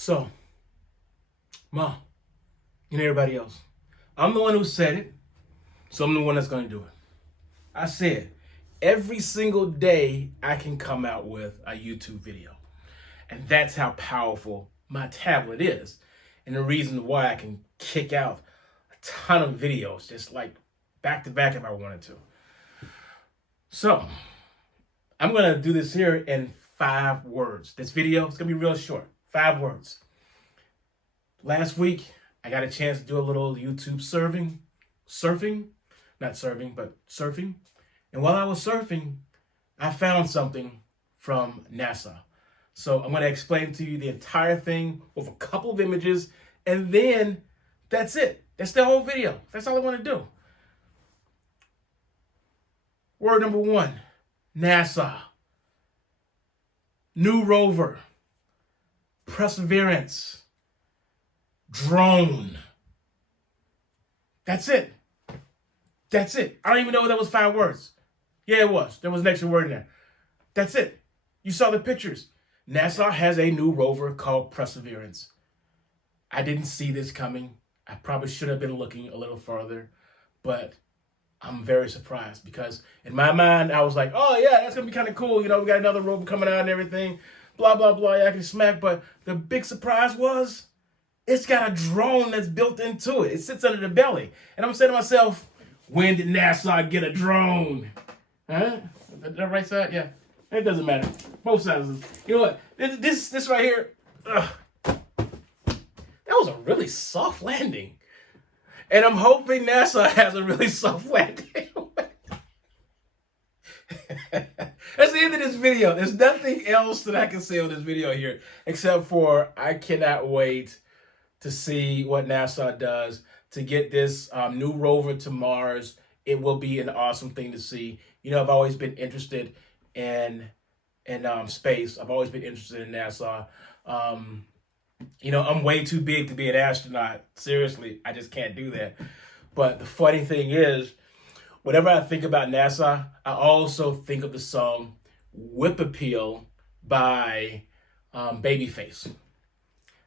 So, Mom, and everybody else, I'm the one who said it, so I'm the one that's going to do it. I said, every single day I can come out with a YouTube video. And that's how powerful my tablet is. And the reason why I can kick out a ton of videos, just like back to back if I wanted to. So, I'm going to do this here in 5 words. This video is going to be real short. 5 words. Last week, I got a chance to do a little YouTube surfing. Not serving, but surfing. And while I was surfing, I found something from NASA. So I'm going to explain to you the entire thing with a couple of images, and then that's it. That's the whole video. That's all I want to do. Word number 1, NASA. New rover. Perseverance. Drone. That's it. That's it. I don't even know if that was 5 words. Yeah, it was. There was an extra word in there. That's it. You saw the pictures. NASA has a new rover called Perseverance. I didn't see this coming. I probably should have been looking a little further, but I'm very surprised because in my mind, I was like, oh yeah, that's going to be kind of cool. You know, we got another rover coming out and everything, blah, blah, blah, yeah, I can smack. But the big surprise was it's got a drone that's built into it. It sits under the belly. And I'm saying to myself, when did NASA get a drone? Huh? Is that right side? Yeah. It doesn't matter. Both sides. You know what? This right here, that was a really soft landing. And I'm hoping NASA has a really soft landing. That's the end of this video. There's nothing else that I can say on this video here, except for I cannot wait to see what NASA does to get this new rover to Mars. It will be an awesome thing to see. You know, I've always been interested in space. I've always been interested in NASA. You know, I'm way too big to be an astronaut. Seriously, I just can't do that. But the funny thing is, whenever I think about NASA, I also think of the song Whip Appeal by Babyface.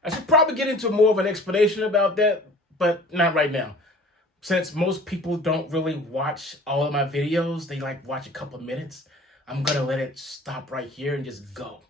I should probably get into more of an explanation about that, but not right now. Since most people don't really watch all of my videos, they like watch a couple of minutes, I'm going to let it stop right here and just go.